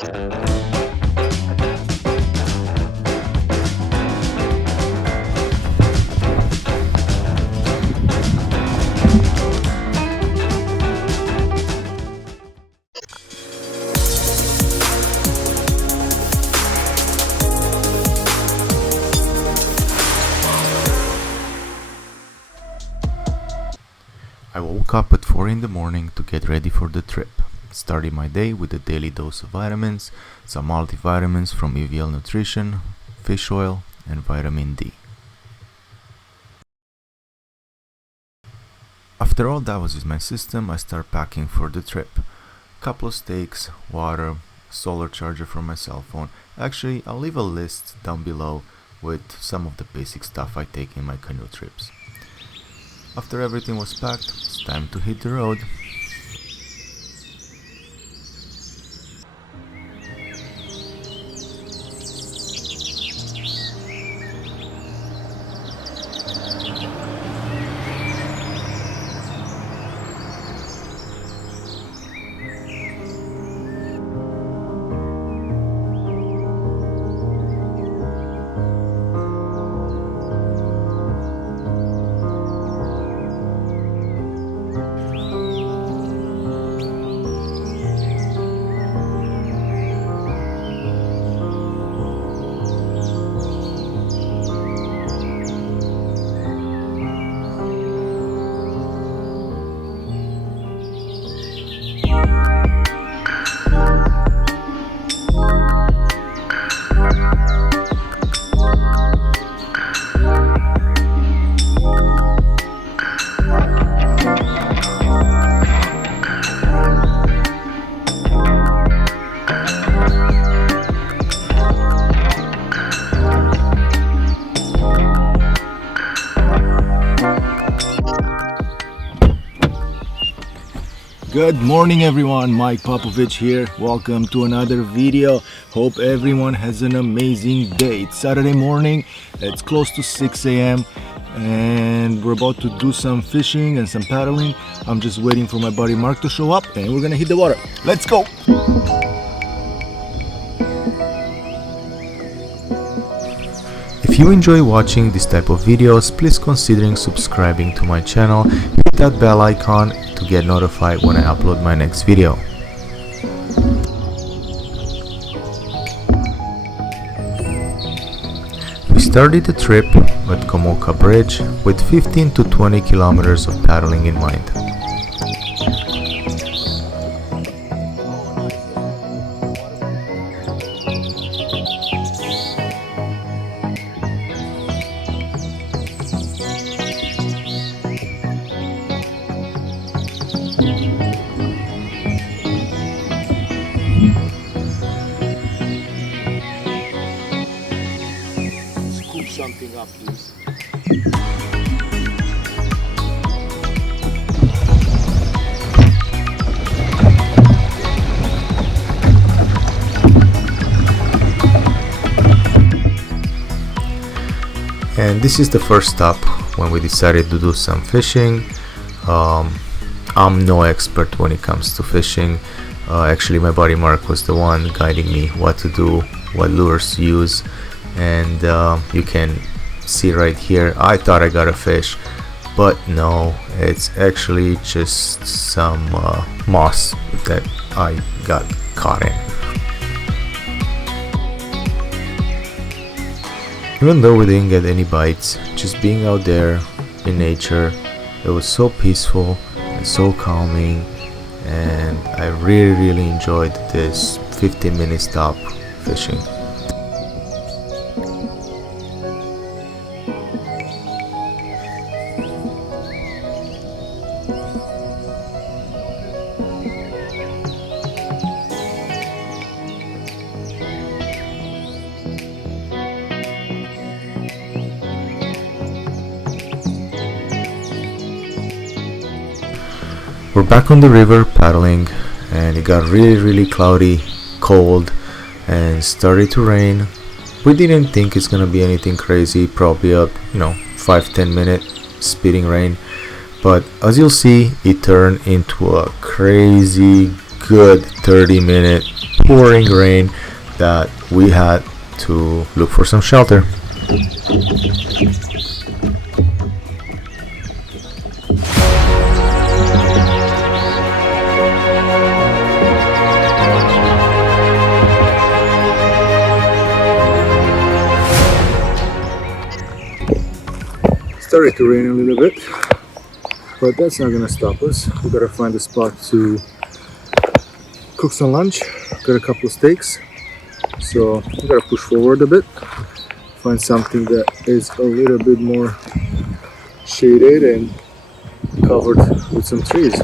I woke up at 4 in the morning to get ready for the trip. Started my day with a daily dose of vitamins, some multivitamins from EVL Nutrition, fish oil, and vitamin D. After all that was in my system, I start packing for the trip. Couple of steaks, water, solar charger for my cell phone. Actually, I'll leave a list down below with some of the basic stuff I take in my canoe trips. After everything was packed, it's time to hit the road. Good morning everyone, Mike Popovich here. Welcome to another video. Hope everyone has an amazing day. It's Saturday morning, it's close to 6 a.m. and we're about to do some fishing and some paddling. I'm just waiting for my buddy Mark to show up and we're gonna hit the water. Let's go! If you enjoy watching this type of videos, please consider subscribing to my channel. Hit that bell icon to get notified when I upload my next video. We started the trip at Komoka Bridge with 15 to 20 kilometers of paddling in mind. Something up, please. And this is the first stop when we decided to do some fishing. I'm no expert when it comes to fishing. Actually, my buddy Mark was the one guiding me what to do, what lures to use. And you can see right here, I thought I got a fish, but no, it's actually just some moss that I got caught in. Even though we didn't get any bites, just being out there in nature, it was so peaceful and so calming, and I really enjoyed this 15-minute stop fishing. We're back on the river paddling, and it got really cloudy, cold, and started to rain. We didn't think it's gonna be anything crazy, probably a 5-10 minute speeding rain, but as you'll see, it turned into a crazy good 30-minute pouring rain that we had to look for some shelter. Started to rain a little bit, but that's not gonna stop us. We gotta find a spot to cook some lunch. Got a couple of steaks, so we gotta push forward a bit, find something that is a little bit more shaded and covered with some trees.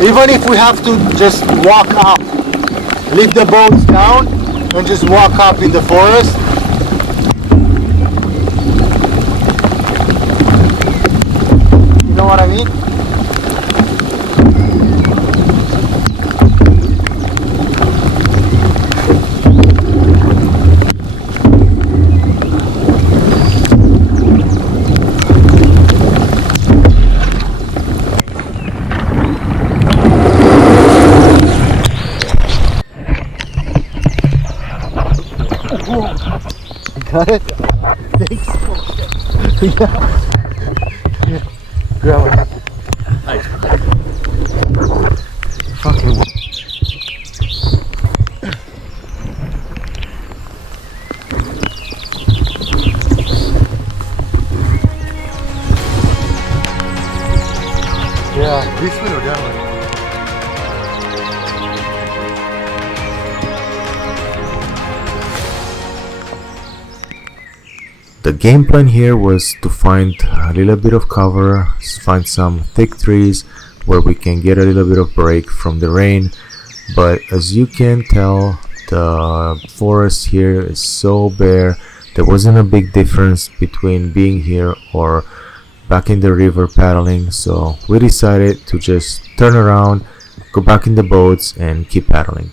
Even if we have to just walk up, leave the boats down and just walk up in the forest. You know what I mean? Got it? Thanks. Yeah. Here, grab it. Nice. Fucking. Yeah, this one or that one? The game plan here was to find a little bit of cover, find some thick trees where we can get a little bit of break from the rain, but as you can tell, the forest here is so bare. There wasn't a big difference between being here or back in the river paddling, so we decided to just turn around, go back in the boats and keep paddling.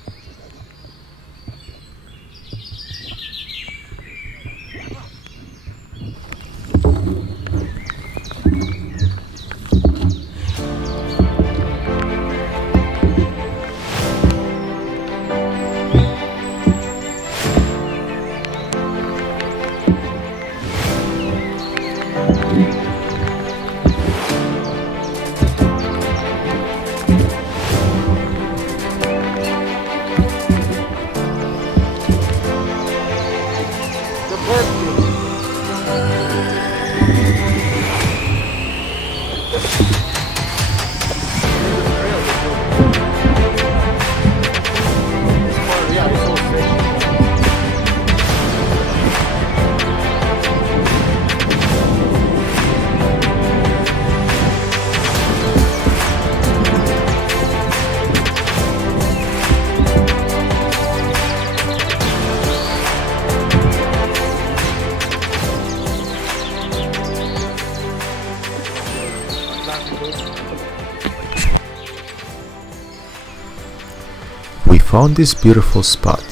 We found this beautiful spot.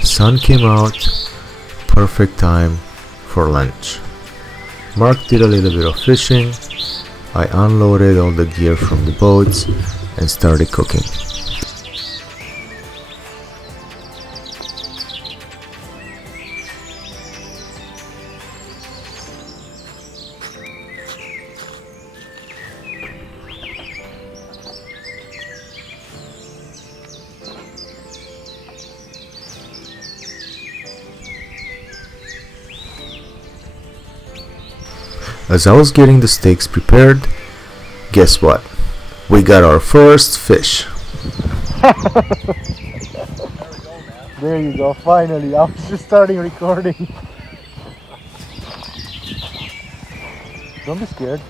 The sun came out, perfect time for lunch. Mark did a little bit of fishing. I unloaded all the gear from the boats and started cooking. As I was getting the steaks prepared, guess what? We got our first fish. There you go, finally. I was just starting recording. Don't be scared.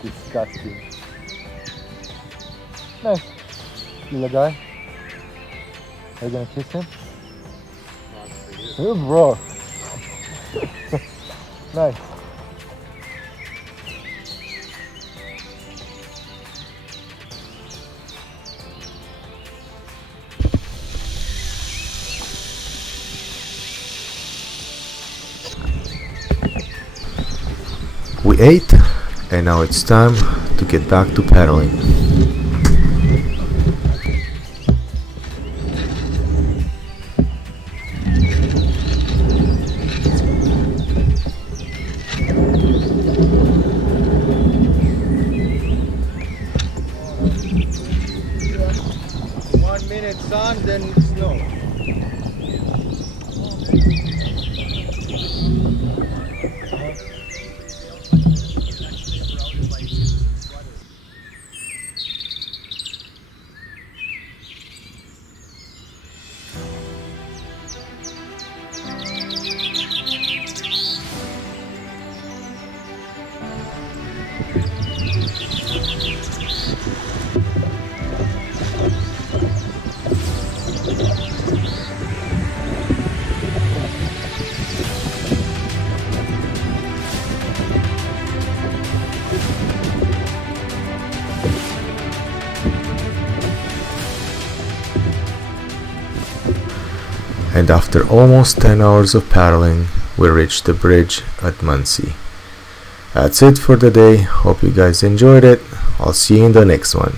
Disgusting. Nice. Little guy. Are you gonna kiss him? Good bro. Nice. We ate, and now it's time to get back to paddling. Sun, then snow. And after almost 10 hours of paddling, we reached the bridge at Muncey. That's it for the day. Hope you guys enjoyed it. I'll see you in the next one.